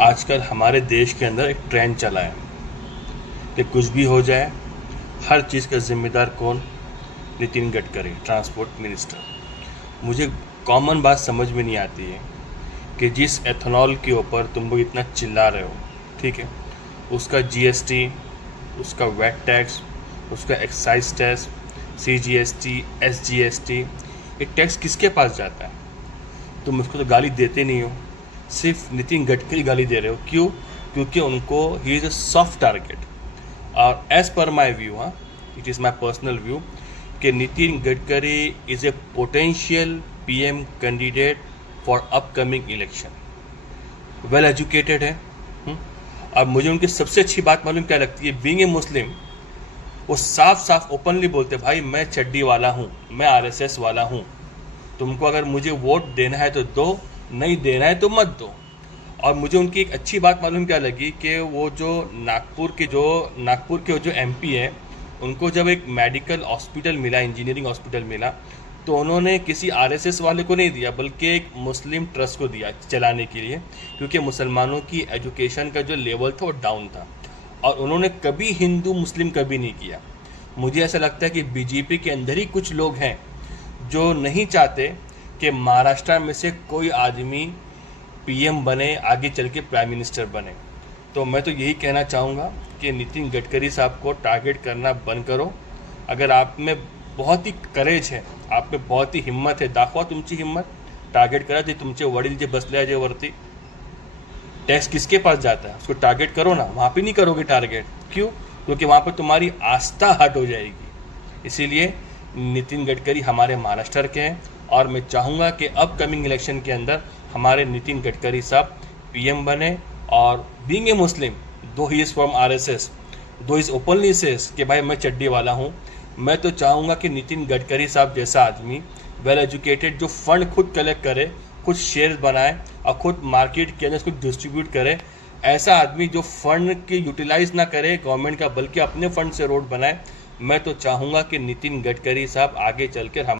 आजकल हमारे देश के अंदर एक ट्रेंड चला है कि कुछ भी हो जाए, हर चीज़ का जिम्मेदार कौन? Nitin Gadkari, transport minister. मुझे कॉमन बात समझ में नहीं आती है कि जिस एथेनॉल के ऊपर तुम लोग इतना चिल्ला रहे हो, ठीक है, उसका जीएसटी, उसका वेट टैक्स, उसका एक्साइज टैक्स, सीजीएसटी, एसजीएसटी, ये टैक्स किसके पास जाता है? तुम उसको तो गाली देते नहीं हो, सिर्फ नितिन गडकरी गाली दे रहे हो। क्यों? क्योंकि उनको ही इज़ अ सॉफ्ट टारगेट। और एज पर माई व्यू, हाँ, it is my personal view, कि Nitin Gadkari is a potential PM candidate for upcoming election. Well educated है। अब मुझे उनकी सबसे अच्छी बात मालूम क्या लगती है? बीइंग ए मुस्लिम, वो साफ साफ ओपनली बोलते, भाई मैं चड्डी वाला हूँ, मैं आरएसएस वाला हूँ, तुमको अगर मुझे वोट देना है तो दो, नहीं देना है तो मत दो। और मुझे उनकी एक अच्छी बात मालूम क्या लगी कि वो जो नागपुर के जो एमपी है, उनको जब एक मेडिकल हॉस्पिटल मिला, इंजीनियरिंग हॉस्पिटल मिला, तो उन्होंने किसी आरएसएस वाले को नहीं दिया, बल्कि एक मुस्लिम ट्रस्ट को दिया चलाने के लिए, क्योंकि मुसलमानों की एजुकेशन का जो लेवल था वो डाउन था। और उन्होंने कभी हिंदू मुस्लिम कभी नहीं किया। मुझे ऐसा लगता है कि बीजेपी के अंदर ही कुछ लोग हैं जो नहीं चाहते कि महाराष्ट्र में से कोई आदमी पीएम बने, आगे चल के प्राइम मिनिस्टर बने। तो मैं तो यही कहना चाहूँगा कि नितिन गडकरी साहब को टारगेट करना बंद करो। अगर आप में बहुत ही करेज है, आप में बहुत ही हिम्मत है, दाखवा तुमची हिम्मत, टारगेट करा जे तुमचे वडील जे बसले आहे जे वरती। टैक्स किसके पास जाता है? उसको टारगेट करो ना। वहाँ पे नहीं करोगे टारगेट। क्यों? क्योंकि वहाँ पर तुम्हारी आस्था हट हो जाएगी। इसीलिए नितिन गडकरी हमारे महाराष्ट्र के हैं, और मैं चाहूँगा कि अपकमिंग इलेक्शन के अंदर हमारे नितिन गडकरी साहब पीएम बने। और बीइंग ए मुस्लिम, दो ही इज़ फ्रॉम आरएसएस, दो इज़ ओपनली सेज कि भाई मैं चड्डी वाला हूँ, मैं तो चाहूँगा कि नितिन गडकरी साहब जैसा आदमी, वेल एजुकेटेड, जो फंड खुद कलेक्ट करे, खुद शेयर्स बनाए और खुद मार्केट के अंदर उसको डिस्ट्रीब्यूट करे, ऐसा आदमी जो फंड की यूटिलाइज ना करे गवर्नमेंट का, बल्कि अपने फंड से रोड बनाए, मैं तो चाहूँगा कि नितिन गडकरी साहब आगे चल कर हम